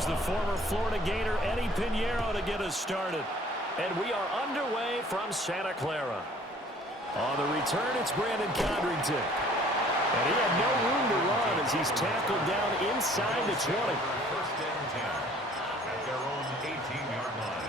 Here's the former Florida Gator, Eddie Pinheiro, to get us started. And we are underway from Santa Clara. On the return, it's Brandon Codrington. And he had no room to run as he's tackled down inside the 20. First and 10 at their own 18-yard line.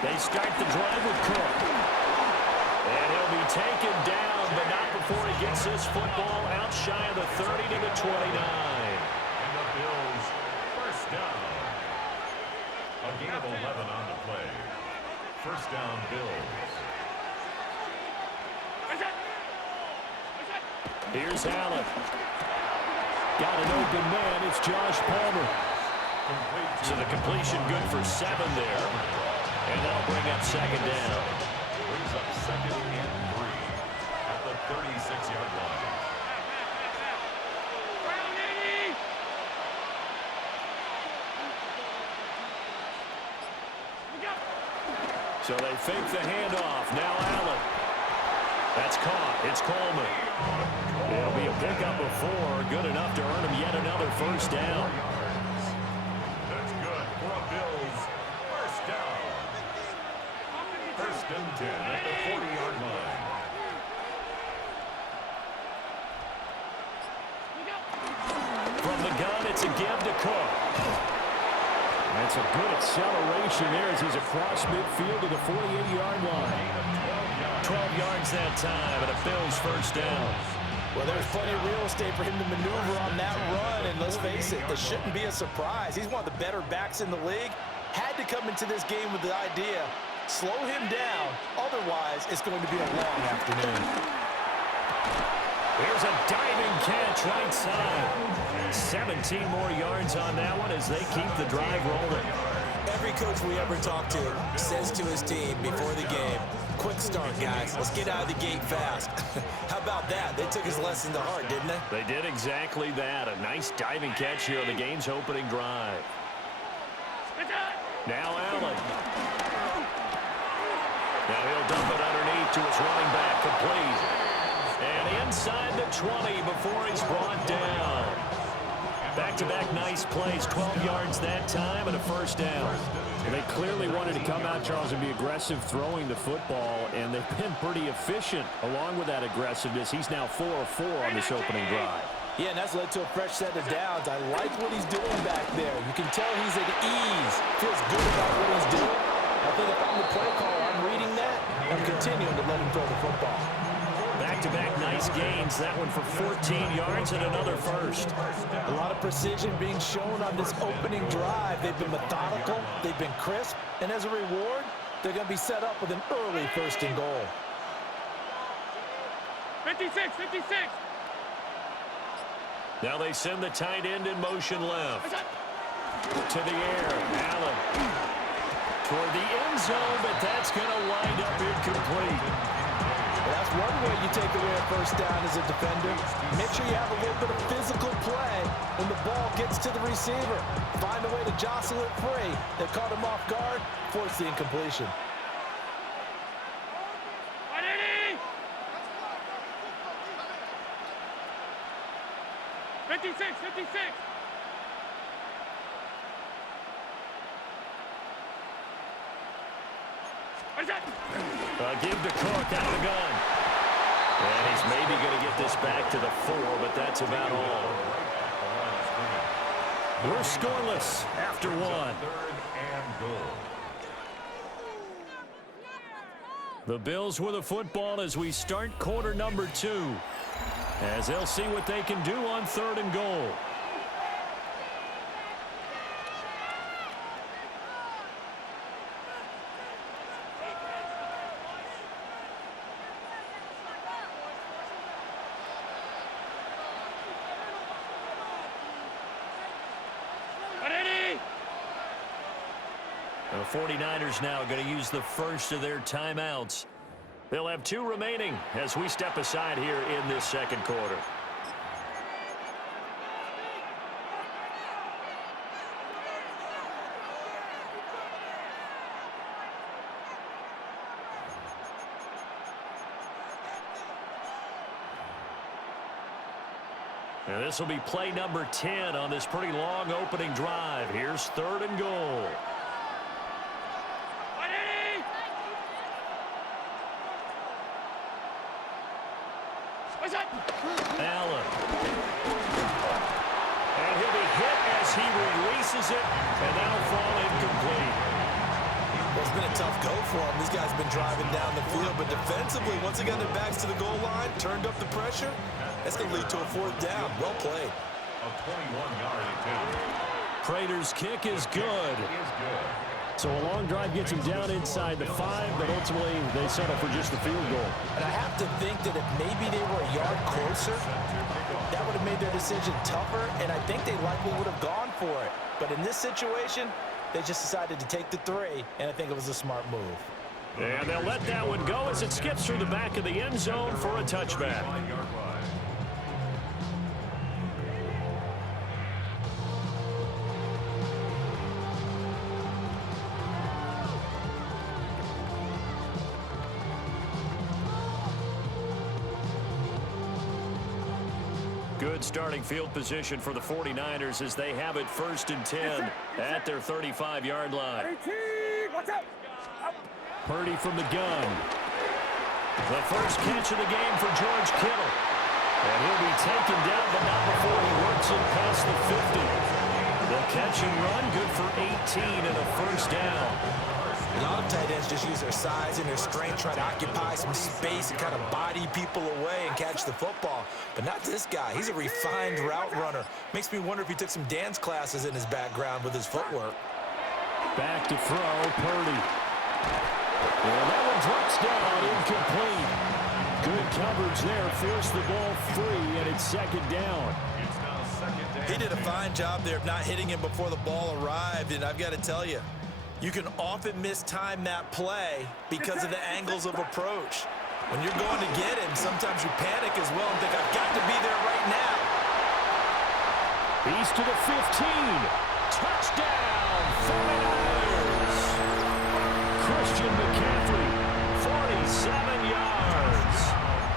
They start the drive with Cook. And he'll be taken down, but not before he gets this football out shy of the 30 to the 29. And the Bills, first down. A gain of 11 on the play. First down, Bills. Here's Allen. Got an open man. It's Josh Palmer. So the completion good for 7 there. And that'll bring up second down. Brings up second and 3 at the 36-yard line. So they fake the handoff. Now Allen. That's caught. It's Coleman. It'll be a pickup of 4. Good enough to earn him yet another first down. That's good for a Bills first down. First and 10 at the 40-yard line. From the gun, it's a give to Cook. That's a good acceleration there as he's across midfield to the 48-yard line. 12 yards that time, and a Bills first down. Well, there's plenty of real estate for him to maneuver on that run, and let's face it, this shouldn't be a surprise. He's one of the better backs in the league. Had to come into this game with the idea, slow him down, otherwise it's going to be a long afternoon. Here's a diving catch right side. 17 more yards on that one as they keep the drive rolling. Every coach we ever talk to says to his team before the game, quick start, guys. Let's get out of the gate fast. How about that? They took his lesson to heart, didn't they? They did exactly that. A nice diving catch here on the game's opening drive. Now Allen. Now he'll dump it underneath to his running back, complete. And inside the 20 before he's brought down. Back-to-back nice plays, 12 yards that time and a first down. And they clearly wanted to come out, Charles, and be aggressive throwing the football, and they've been pretty efficient along with that aggressiveness. He's now 4 of 4 on this opening drive. Yeah, and that's led to a fresh set of downs. I like what he's doing back there. You can tell he's at ease. Feels good about what he's doing. I think if I'm the play caller, I'm reading that. I'm continuing to let him throw the football. Back-to-back nice gains. That one for 14 yards and another first. A lot of precision being shown on this opening drive. They've been methodical. They've been crisp. And as a reward, they're going to be set up with an early first and goal. 56, 56. Now they send the tight end in motion left. To the air. Allen. Toward the end zone, but that's going to wind up incomplete. Well, that's one way you take away a first down as a defender. Make sure you have a little bit of physical play when the ball gets to the receiver. Find a way to jostle it free. They caught him off guard, force the incompletion. 56, 56. Give to Cook out of the gun. And he's maybe going to get this back to the 4, but that's about all. We're scoreless after 1. Third and goal. The Bills with a football as we start quarter number 2. As they'll see what they can do on 3rd and goal. The 49ers now going to use the first of their timeouts They'll have 2 remaining as we step aside here in this second quarter. And this will be play number 10 on this pretty long opening drive. Here's 3rd and goal. Allen. And he'll be hit as he releases it, and that'll fall incomplete. Well, it's been a tough go for him. These guys have been driving down the field, but defensively, once they got their backs to the goal line, turned up the pressure, that's going to lead to a 4th down. Well played. A 21-yard attempt. Prater's kick is good. So a long drive gets him down inside the 5, but ultimately they settle for just the field goal. And I have to think that if maybe they were a yard closer, that would have made their decision tougher, and I think they likely would have gone for it. But in this situation, they just decided to take the 3, and I think it was a smart move. And they'll let that one go as it skips through the back of the end zone for a touchback. Good starting field position for the 49ers as they have it 1st and 10 at their 35-yard line. Purdy from the gun. The first catch of the game for George Kittle. And he'll be taken down, but not before he works it past the 50. The catch and run, good for 18 and a 1st down. A lot of tight ends just use their size and their strength, try to occupy some space and kind of body people away and catch the football. But not this guy. He's a refined route runner. Makes me wonder if he took some dance classes in his background with his footwork. Back to throw, Purdy. And that one drops down, incomplete. Good coverage there, forced the ball free, and it's 2nd down. He did a fine job there of not hitting him before the ball arrived, and I've got to tell you, you can often mistime that play because of the angles of approach. When you're going to get him, sometimes you panic as well and think, I've got to be there right now. He's to the 15. Touchdown, 49ers. Christian McCaffrey, 47 yards.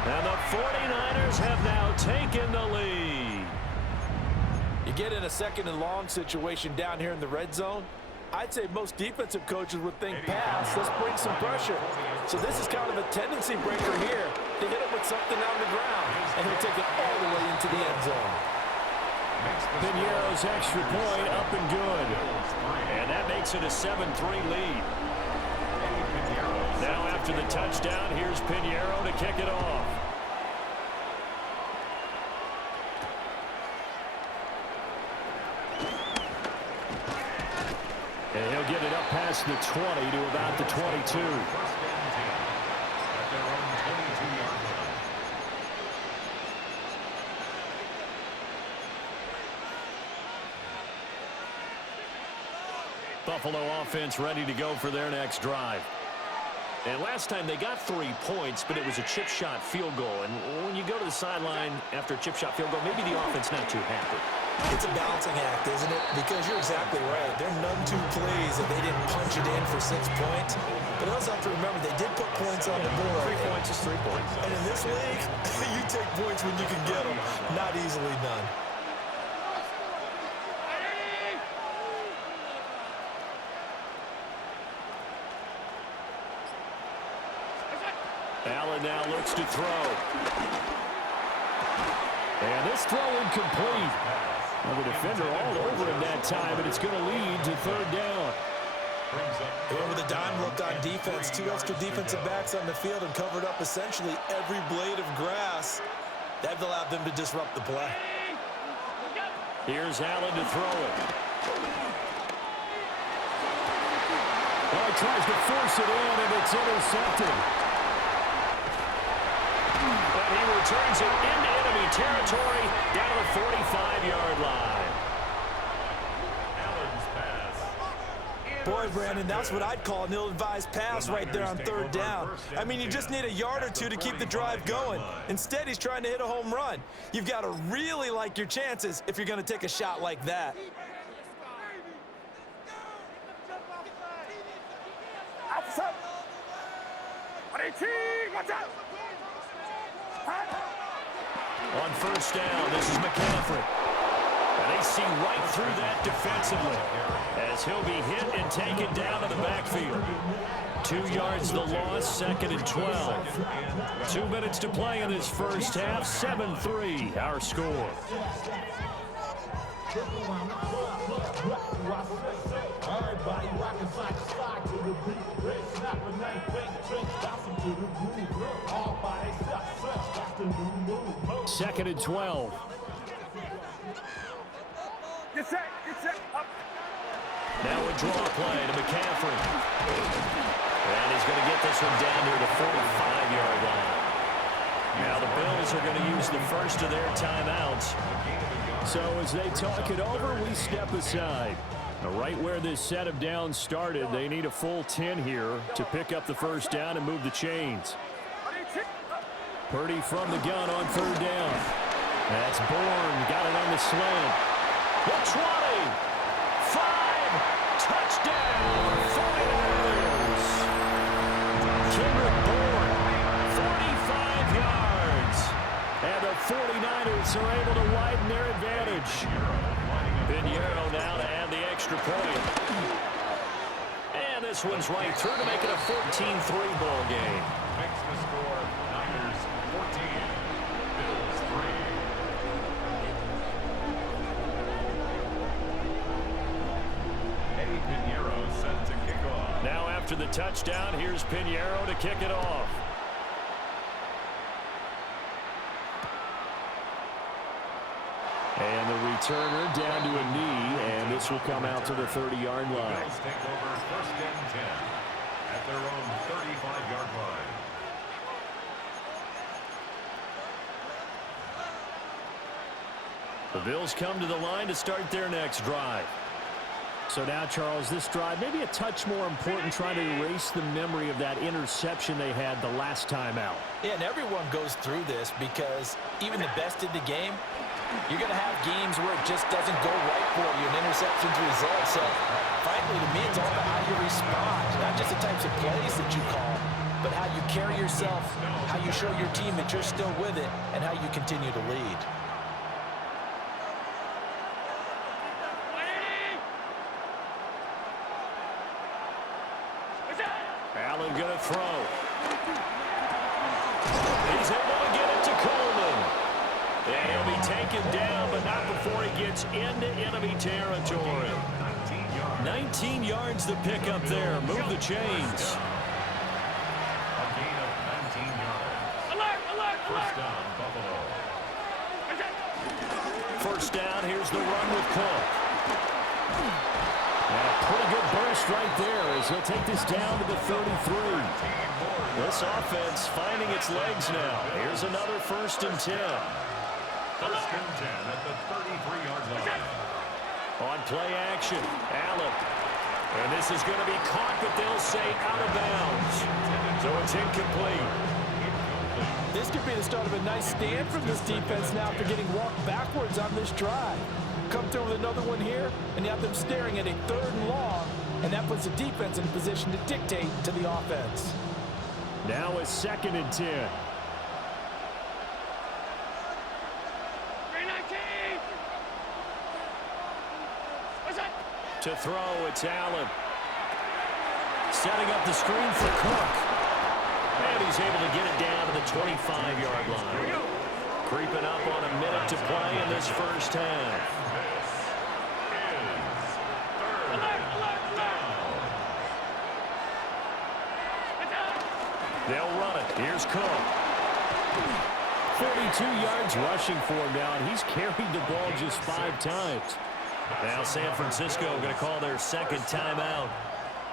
And the 49ers have now taken the lead. You get in a 2nd and long situation down here in the red zone, I'd say most defensive coaches would think pass. Let's bring some pressure. So this is kind of a tendency breaker here to hit him with something on the ground, and he'll take it all the way into the end zone. Piñeiro's extra point up and good. And that makes it a 7-3 lead. Now after the touchdown, here's Piñeiro to kick it off. And he'll get it up past the 20 to about the 22. Buffalo offense ready to go for their next drive. And last time they got 3 points, but it was a chip shot field goal. And when you go to the sideline after a chip shot field goal, maybe the offense not too happy. It's a balancing act, isn't it? Because you're exactly right. There are none too pleased that they didn't punch it in for 6 points. But you also have to remember they did put points on the board. 3 points is 3 points. And in this league, you take points when you can get them. Not easily done. Allen now looks to throw. And this throw incomplete. Well, the defender all over him that time, but it's going to lead to 3rd down. They went with a dime look on defense. 2 extra defensive backs on the field and covered up essentially every blade of grass. That allowed them to disrupt the play. Here's Allen to throw it. Well, he tries to force it in, and it's intercepted. And he returns it into enemy territory down to the 45-yard line. Allen's pass Boy, Brandon, that's what I'd call an ill-advised pass right there on third down. I mean, you just need a yard or two to keep the drive going. Instead, he's trying to hit a home run. You've got to really like your chances if you're going to take a shot like that. On first down, this is McCaffrey. And they see right through that defensively as he'll be hit and taken down to the backfield. 2 yards the loss, 2nd and 12. 2 minutes to play in this first half, 7-3 our score. Second and 12. Get set, up. Now a draw play to McCaffrey. And he's going to get this one down near the 45-yard line. Now the Bills are going to use the first of their timeouts. So as they talk it over, we step aside. Right where this set of downs started, they need a full 10 here to pick up the first down and move the chains. Purdy from the gun on third down. That's Bourne, got it on the slant. The 20, 5, touchdown, 49ers. Kendrick Bourne, 45 yards. And the 49ers are able to widen their advantage. Pinheiro now to add the extra point. And this one's right through to make it a 14-3 ball game. Makes the score Niners 14, Bills 3. Eddie Pinheiro set to kick off. Now after the touchdown, here's Pinheiro to kick it off. And the returner down to a knee, and this will come out to the 30-yard line. Bills take over 1st and 10 at their own 35-yard line. The Bills come to the line to start their next drive. So now, Charles, this drive maybe a touch more important, trying to erase the memory of that interception they had the last time out. Yeah, and everyone goes through this because even the best in the game, you're going to have games where it just doesn't go right for you, and interceptions result. So, frankly, to me, it's all about how you respond, not just the types of plays that you call, but how you carry yourself, how you show your team that you're still with it, and how you continue to lead. Allen going to throw. He's able to get it to Coleman. And he'll be taken down, but not before he gets into enemy territory. 19 yards to pick up there. Move the chains. A gain of 19 yards. Alert! First down, Buffalo. First down, here's the run with Cook. And a pretty good burst right there as he'll take this down to the 33. This offense finding its legs now. Here's another 1st and 10. 1st and 10 at the 33-yard line. On play action, Allen. And this is going to be caught, but they'll say out of bounds. So it's incomplete. This could be the start of a nice stand from this defense now after getting walked backwards on this drive. Come through with another one here, and you have them staring at a 3rd and long, and that puts the defense in a position to dictate to the offense. Now a 2nd and 10. 319! What's that? To throw, it's Allen. Setting up the screen for Cook. And he's able to get it down to the 25-yard line. Creeping up on a minute to play in this first half. They'll run it. Here's Cook. 42 yards rushing for him now, and he's carried the ball just 5 times. Now San Francisco going to call their 2nd timeout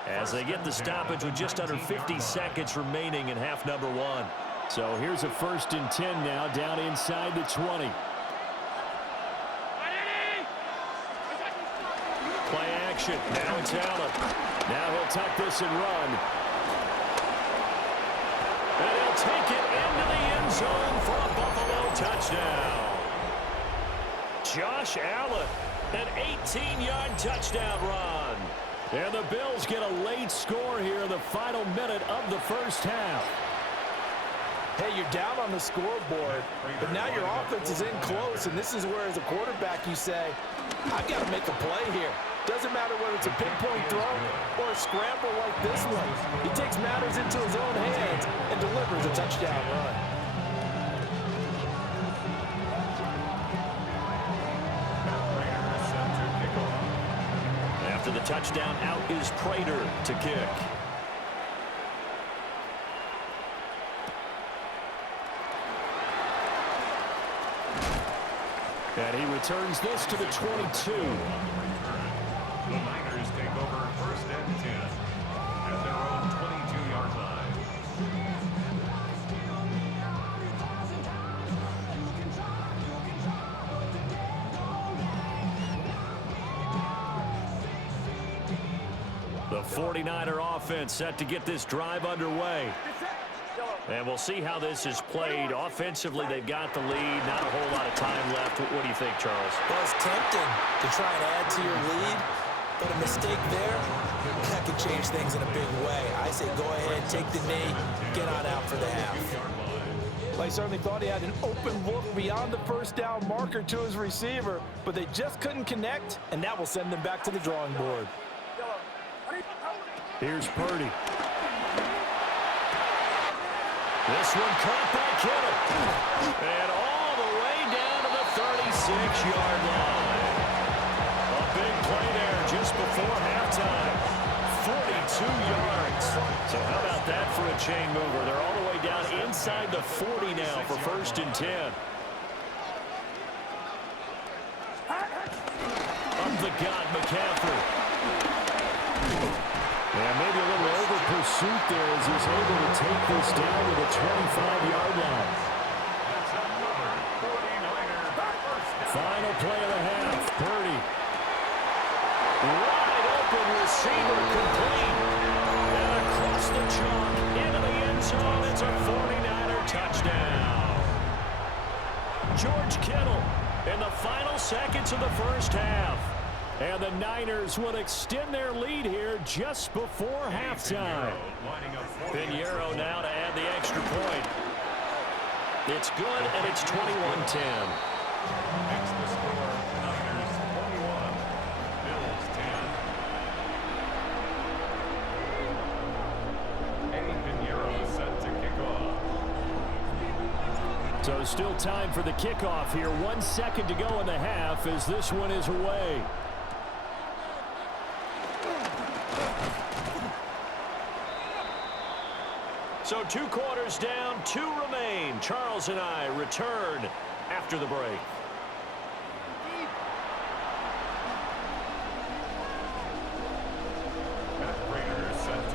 as they get the stoppage with just under 50 seconds remaining in half number 1. So here's a 1st and 10 now, down inside the 20. Play action. Now it's Allen. Now he'll tuck this and run. And he'll take it into the end zone for a Buffalo touchdown. Josh Allen, an 18-yard touchdown run. And the Bills get a late score here in the final minute of the first half. Hey, you're down on the scoreboard, but now your offense is in close, and this is where, as a quarterback, you say, I've got to make a play here. Doesn't matter whether it's a pinpoint throw or a scramble like this one. He takes matters into his own hands and delivers a touchdown run. After the touchdown, out is Prater to kick. And he returns this to the 22. The Niners take over 1st and 10 at their own 22-yard line. The 49er offense set to get this drive underway. And we'll see how this is played. Offensively, they've got the lead. Not a whole lot of time left. What do you think, Charles? Well, it's tempting to try and add to your lead, but a mistake there, that could change things in a big way. I say go ahead, take the knee, get on out for the half. Well, he certainly thought he had an open look beyond the first down marker to his receiver, but they just couldn't connect, and that will send them back to the drawing board. Here's Purdy. This one caught by Kittle. And all the way down to the 36-yard line. A big play there just before halftime. 42 yards. So how about that for a chain mover? They're all the way down inside the 40 now for 1st and 10. Up the gut, McCaffrey. And maybe a little over-pursuit there as he's able to take this down to the 25-yard line. Final play of the half. Purdy. Wide open receiver complete. And across the chalk into the end zone. It's a 49er touchdown. George Kittle in the final seconds of the first half. And the Niners will extend their lead here just before halftime. Pinheiro now to add the extra point. It's good, and it's 21-10. Next the score, Niners 21, Bills 10. Eddie Pinheiro set to kick off. So still time for the kickoff here. 1 second to go in the half as this one is away. So 2 quarters down, 2 remain. Charles and I return after the break.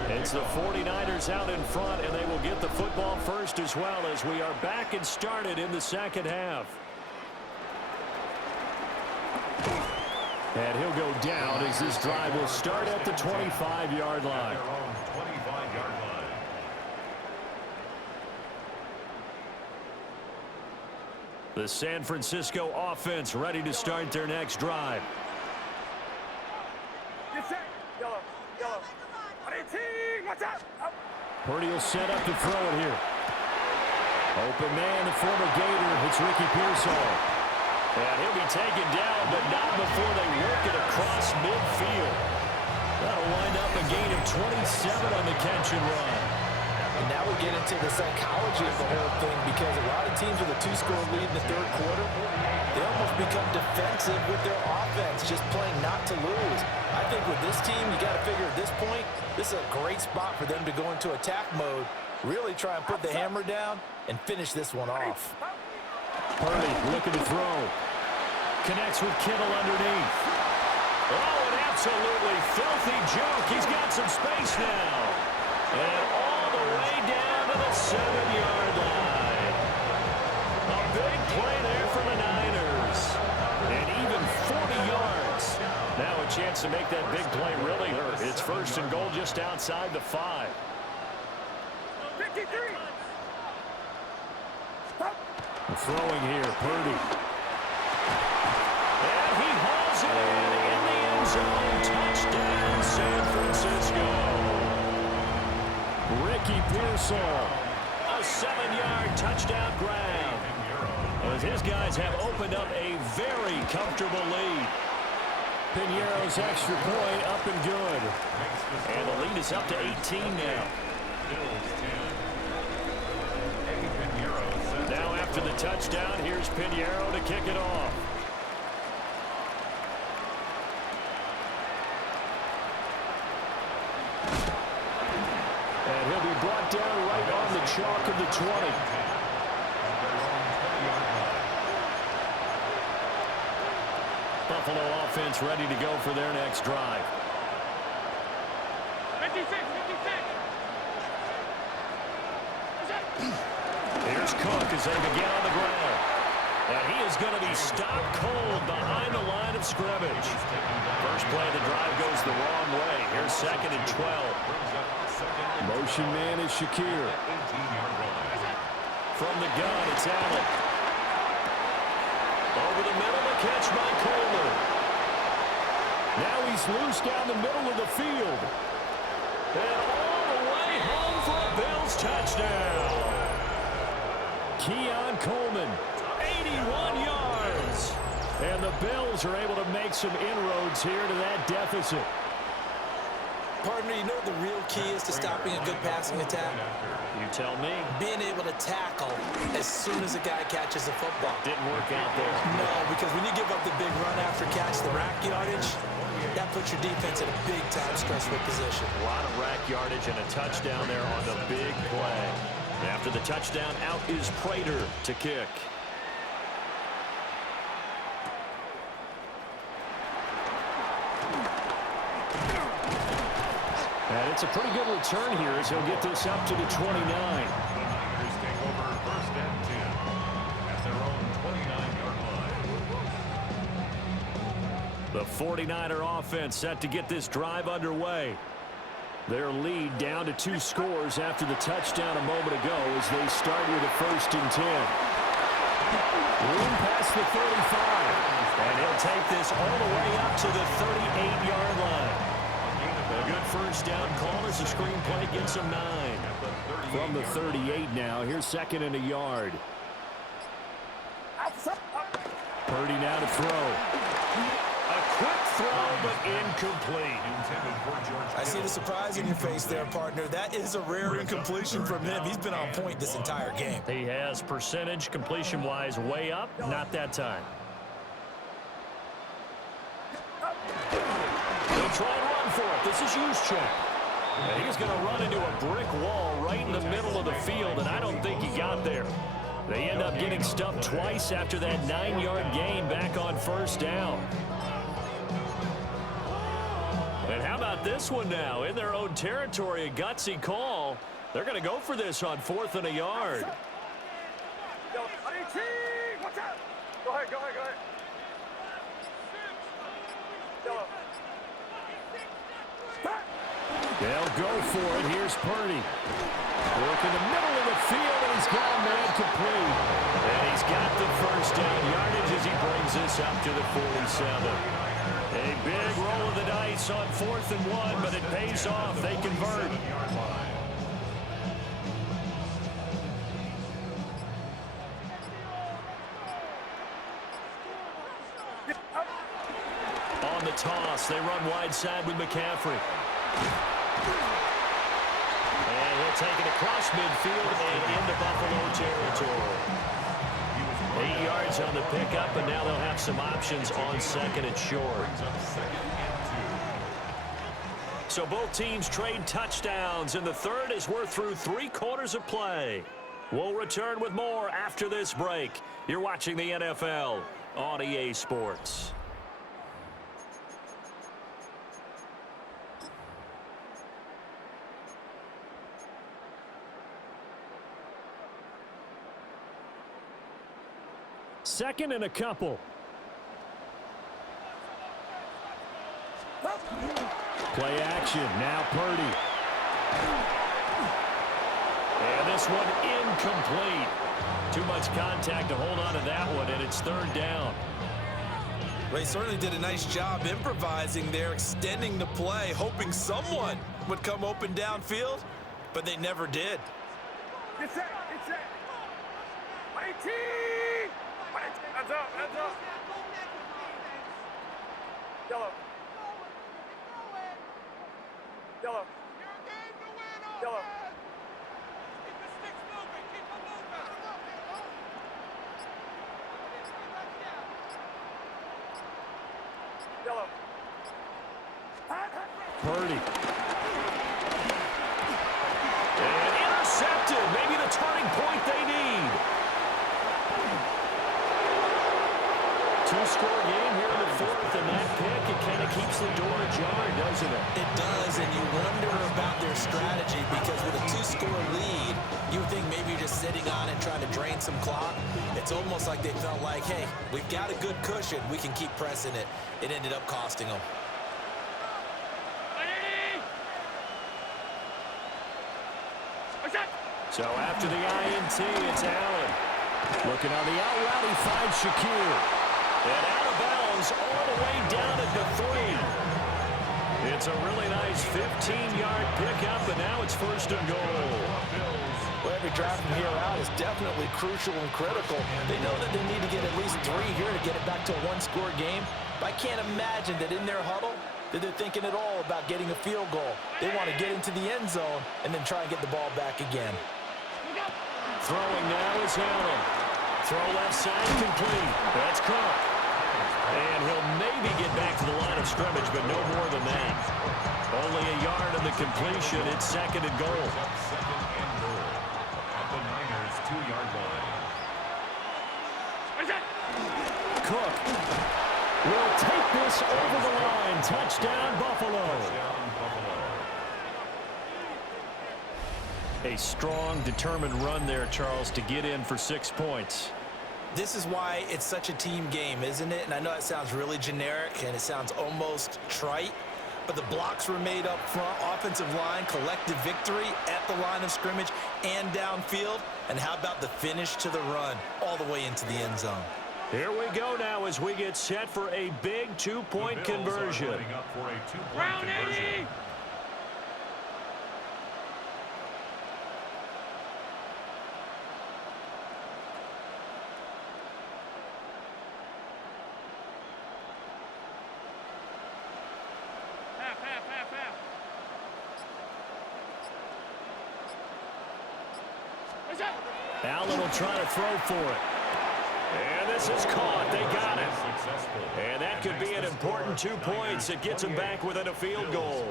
It's the 49ers out in front, and they will get the football first as well as we are back and started in the second half. And he'll go down as this drive will start at the 25-yard line. The San Francisco offense ready to start their next drive. Purdy will set up to throw it here. Open man, the former Gator. It's Ricky Pearsall. And he'll be taken down, but not before they work it across midfield. That'll wind up a gain of 27 on the catch and run. And now we get into the psychology of the whole thing, because a lot of teams with a 2-score lead in the third quarter, they almost become defensive with their offense, just playing not to lose. I think with this team, you got to figure at this point, this is a great spot for them to go into attack mode, really try and put the hammer down and finish this one off. Purdy looking to throw. Connects with Kittle underneath. Oh, an absolutely filthy joke. He's got some space now. And all the way down to the 7-yard line. A big play there for the Niners. And even 40 yards. Now a chance chance to make that big play really hurt. It's first and goal just outside the 5. 53. Throwing here, Purdy. And he hauls it in the end zone. Touchdown, San Francisco. Ricky Pearsall. A 7-yard touchdown grab. As his guys have opened up a very comfortable lead. Piñeiro's extra point up and good. And the lead is up to 18 now. Now after the touchdown, here's Piñeiro to kick it off. And he'll be brought down right on the chalk of the 20. Buffalo offense ready to go for their next drive. 56, 56. Here's Cook as they begin on the ground. And he is going to be stopped cold behind the line of scrimmage. First play of the drive goes the wrong way. Here's 2nd and 12. Motion man is Shakir. From the gun, it's Allen. Over the middle, the catch by Coleman. Now he's loose down the middle of the field. And all the way home for a Bills touchdown. Keon Coleman, 81 yards. and the Bills are able to make some inroads here to that deficit. Partner, you know what the real key is to stopping a good passing attack? You tell me. Being able to tackle as soon as a guy catches the football. Didn't work out there. No, because when you give up the big run after catch, the rack yardage, that puts your defense in a big-time stressful position. A lot of rack yardage and a touchdown there on the big play. After the touchdown, out is Prater to kick. And it's a pretty good return here as he'll get this up to the 29. The Niners take over 1st and 10 at their own 29-yard line. The 49er offense set to get this drive underway. Their lead down to 2 scores after the touchdown a moment ago as they start with a 1st and 10. Room past the 35. And he'll take this all the way up to the 38-yard line. A good first down call as the screen play gets him 9. From the 38 now, here's 2nd and a yard. Purdy now to throw. A quick throw, but incomplete. I see the surprise in your face there, partner. That is a rare incompletion from him. He's been on point this entire game. He has percentage completion-wise way up, not that time. He'll try and run for it. This is Juszczyk. And he's going to run into a brick wall right in the middle of the field, and I don't think he got there. They end up getting stuffed twice after that 9-yard gain back on 1st down. And how about this one now? In their own territory, a gutsy call. They're going to go for this on 4th and a yard. Yo, watch out! Go ahead, go ahead, go ahead. Yo. They'll go for it. Here's Purdy. Work in the middle of the field, and he's got a man complete. And he's got the first down yardage as he brings this up to the 47. A big roll of the dice on 4th and 1, but it pays off. They convert. On the toss, they run wide side with McCaffrey. And he'll take it across midfield and into Buffalo territory. 8 yards on the pickup, and now they'll have some options on 2nd and short. So both teams trade touchdowns, and the third as we're through 3 quarters of play. We'll return with more after this break. You're watching the NFL on EA Sports. Second and a couple. Go! Play action. Now Purdy. And this one incomplete. Too much contact to hold on to that one, and it's third down. They certainly did a nice job improvising there, extending the play, hoping someone would come open downfield, but they never did. Get set, get set. 18! Hands up, hands up. Yellow. Yellow. Yellow. Keep the sticks moving, keep them moving. Yellow. Purdy. And intercepted. Maybe the turning point they need. Two-score game here in the fourth, and that pick, it kind of keeps the door ajar, doesn't it? It does, and you wonder about their strategy because with a two-score lead, you would think maybe you're just sitting on it trying to drain some clock. It's almost like they felt like, hey, we've got a good cushion. We can keep pressing it. It ended up costing them. So after the INT, it's Allen. Looking on the out route, he finds Shakir. And out of bounds all the way down at the 3. It's a really nice 15-yard pickup, and now it's first and goal. Well, every drive from here out is definitely crucial and critical. They know that they need to get at least 3 here to get it back to a one-score game. But I can't imagine that in their huddle that they're thinking at all about getting a field goal. They want to get into the end zone and then try and get the ball back again. Throwing now is Allen. Throw left side complete. That's Cook. And he'll maybe get back to the line of scrimmage, but no more than that. Only a yard of the completion. It's second and goal. Second and goal at the Niners' 2-yard line. Cook will take this over the line. Touchdown, Buffalo. Touchdown, Buffalo. A strong, determined run there, Charles, to get in for 6 points. This is why it's such a team game, isn't it? And I know it sounds really generic and it sounds almost trite, but the blocks were made up front, offensive line, collective victory at the line of scrimmage and downfield. And how about the finish to the run all the way into the end zone? Here we go now as we get set for a big two-point conversion. Loading up for a 2-point conversion. Allen will try to throw for it. And this is caught. They got it. And that could be an important 2 points. It gets them back within a field goal.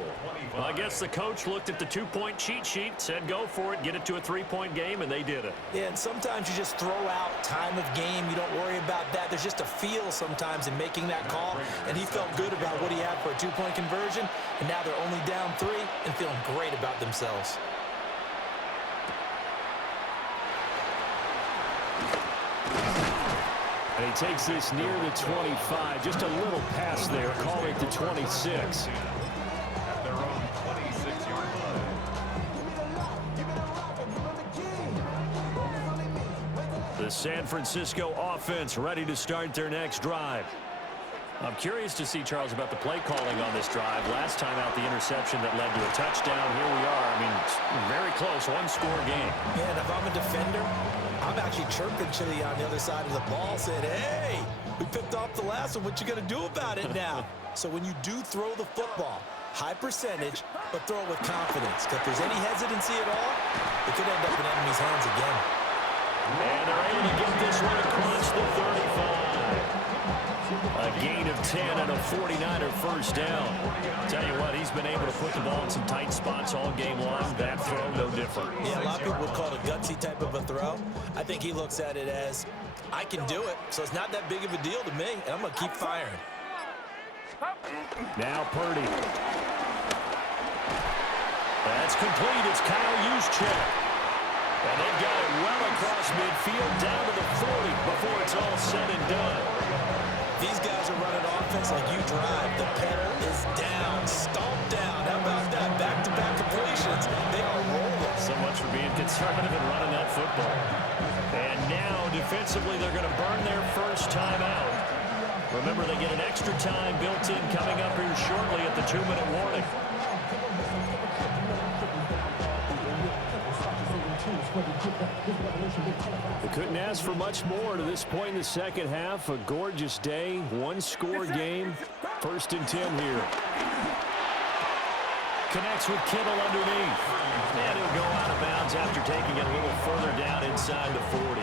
Well, I guess the coach looked at the two-point cheat sheet, said go for it, get it to a 3-point game, and they did it. Yeah, and sometimes you just throw out time of game. You don't worry about that. There's just a feel sometimes in making that call, and he felt good about what he had for a 2-point conversion, and now they're only down 3 and feeling great about themselves. And he takes this near the 25. Just a little pass there. Call it the 26. At their own 26-yard line. The San Francisco offense ready to start their next drive. I'm curious to see, Charles, about the play calling on this drive. Last time out, the interception that led to a touchdown. Here we are. I mean, very close, one-score game. Yeah, and if I'm a defender, I'm actually chirping Chili on the other side of the ball, saying, hey, we picked off the last one. What you going to do about it now? So when you do throw the football, high percentage, but throw it with confidence. Because if there's any hesitancy at all, it could end up in enemy's hands again. And they're able to get this one across the 35. A gain of 10 and a 49er first down. Tell you what, he's been able to put the ball in some tight spots all game long. That throw, no different. Yeah, a lot of people would call it a gutsy type of a throw. I think he looks at it as, I can do it, so it's not that big of a deal to me, and I'm going to keep firing. Now Purdy. That's complete. It's Kyle Juszczyk. And they've got it well across midfield down to the 40 before it's all said and done. these guys are running offense like you drive, the pedal is down, stomped down. How about that? Back-to-back completions. They are rolling. So much for being conservative and running that football. And now, defensively, they're going to burn their first timeout. Remember, they get an extra time built in coming up here shortly at the 2-minute warning. They couldn't ask for much more to this point in the second half. A gorgeous day, one-score game. 1st and 10 here. Connects with Kittle underneath. And he'll go out of bounds after taking it a little further down inside the 40.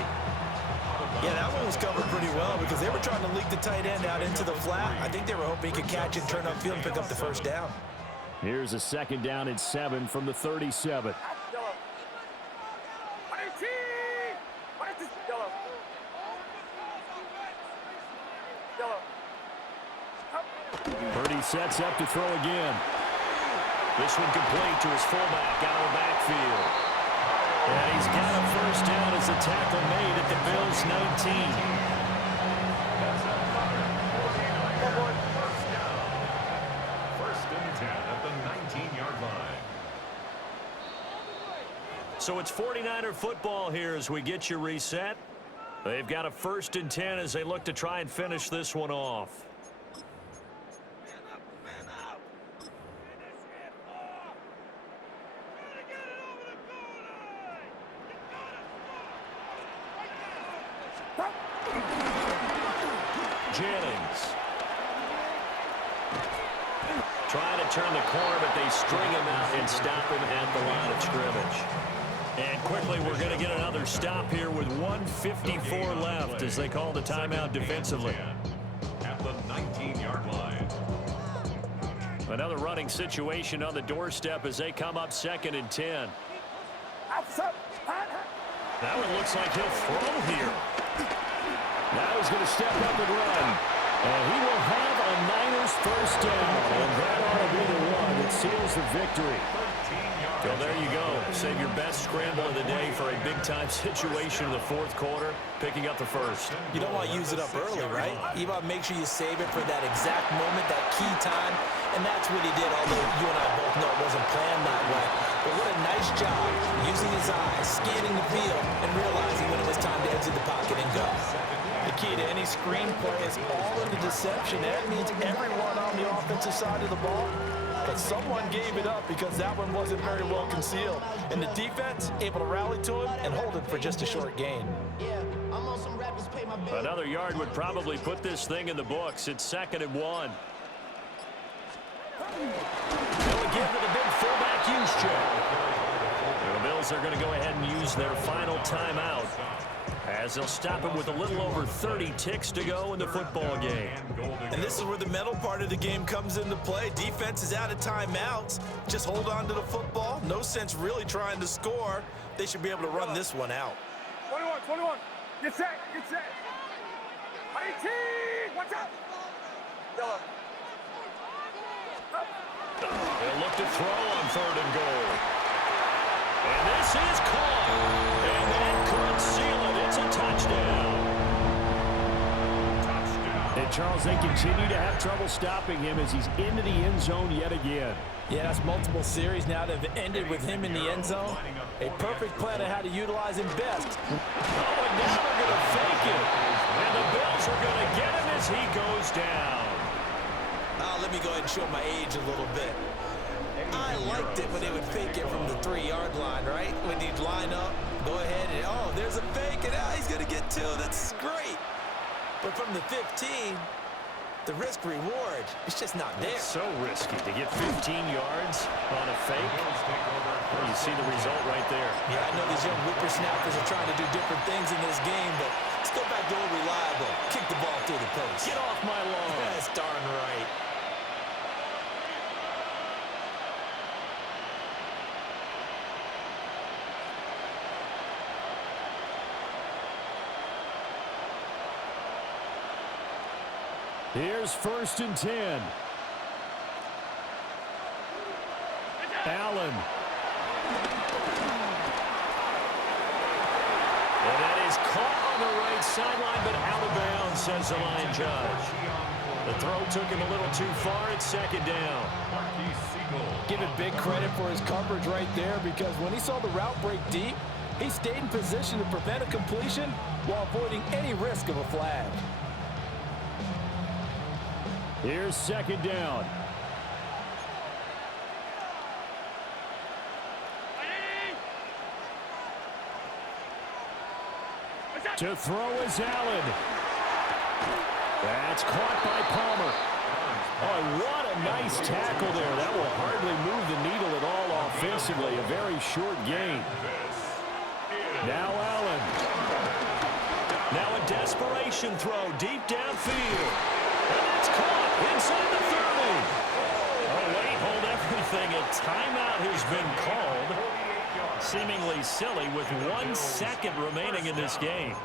Yeah, that one was covered pretty well because they were trying to leak the tight end out into the flat. I think they were hoping he could catch it, turn upfield, and pick up the first down. Here's a 2nd down and 7 from the 37. Purdy sets up to throw again. This one complete to his fullback out of the backfield. And he's got a first down as the tackle made at the Bills' 19. First and 10 at the 19-yard line. So it's 49er football here as we get you reset. They've got a 1st and 10 as they look to try and finish this one off. Jennings trying to turn the corner, but they string him out and stop him at the line of scrimmage. And quickly, we're going to get another stop here with 1:54 left as they call the timeout defensively. At the 19-yard line. Another running situation on the doorstep as they come up 2nd and 10. That one looks like he'll throw here. Now he's going to step up and run. And he will have a Niners first down. And that ought to be the one that seals the victory. Well, there you go. Save your best scramble of the day for a big-time situation in the 4th quarter, picking up the first. You don't want to use it up early, right? You want to make sure you save it for that exact moment, that key time. And that's what he did, although you and I both know it wasn't planned that way. But what a nice job using his eyes, scanning the field, and realizing when it was time to exit the pocket and go. The key to any screenplay is all of the deception. That means everyone on the offensive side of the ball. But someone gave it up because that one wasn't very well concealed. And the defense able to rally to him and hold it for just a short gain. Another yard would probably put this thing in the books. It's 2nd and 1. They'll again to the big fullback use check. The Bills are going to go ahead and use their final timeout as they'll stop him with a little over 30 ticks to go in the football game. And this is where the mental part of the game comes into play. Defense is out of timeouts. Just hold on to the football. No sense really trying to score. They should be able to run this one out. 21. Get set. 18. Watch out. Yellow. They'll look to throw on 3rd and goal. And this is caught. And that could seal it. It's a touchdown. And Charles, they continue to have trouble stopping him as he's into the end zone yet again. Yeah, that's multiple series now that have ended with him in the end zone. A perfect plan of how to utilize him best. Oh, and now they're going to fake it. And the Bills are going to get him as he goes down. Let me go ahead and show my age a little bit. I liked it when they would fake it from the 3-yard line, right? When he'd line up, go ahead and, oh, there's a fake, and he's going to get 2. That's great. But from the 15, the risk-reward, it's just not there. It's so risky to get 15 yards on a fake. Well, you see the result right there. Yeah, I know these young whippersnappers are trying to do different things in this game, but let's go back to old reliable. Kick the ball through the post. Get off my lawn. That's darn right. Here's 1st and 10. Allen. And that is caught on the right sideline, but out of bounds, says the line judge. The throw took him a little too far. It's second down. Give it big credit for his coverage right there, because when he saw the route break deep, he stayed in position to prevent a completion while avoiding any risk of a flag. Here's second down. To throw is Allen. That's caught by Palmer. Oh, what a nice tackle there. That will hardly move the needle at all offensively. A very short gain. Now Allen. Now a desperation throw deep downfield. And that's caught inside the 30. Oh, wait, hold everything. A timeout has been called. Seemingly silly with 1 second remaining in this game.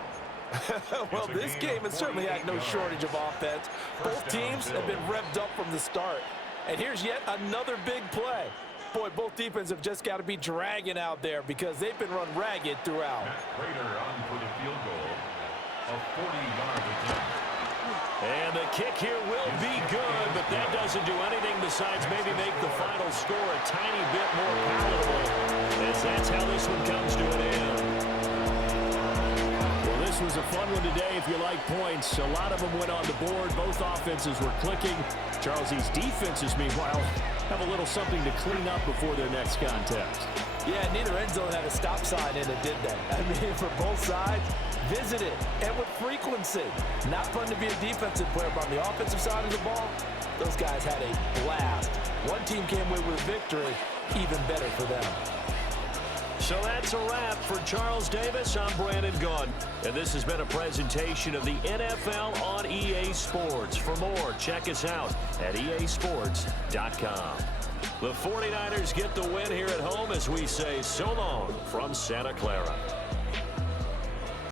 Well, this game has certainly had no shortage of offense. Both teams have been revved up from the start. And here's yet another big play. Boy, both defenses have just got to be dragging out there because they've been run ragged throughout. Prater on for the field goal. A 40-yard attempt. And the kick here will be good, but that doesn't do anything besides maybe make the final score a tiny bit more palatable, as that's how this one comes to an end. Well, this was a fun one today if you like points. A lot of them went on the board. Both offenses were clicking. Charles's defenses, meanwhile, have a little something to clean up before their next contest. Yeah, neither end zone had a stop sign in it, did they? I mean, for both sides, visit it, and with frequency. Not fun to be a defensive player, but on the offensive side of the ball, those guys had a blast. One team came away with a victory, even better for them. So that's a wrap for Charles Davis. I'm Brandon Gaudin, and this has been a presentation of the NFL on EA Sports. For more, check us out at easports.com. The 49ers get the win here at home as we say so long from Santa Clara.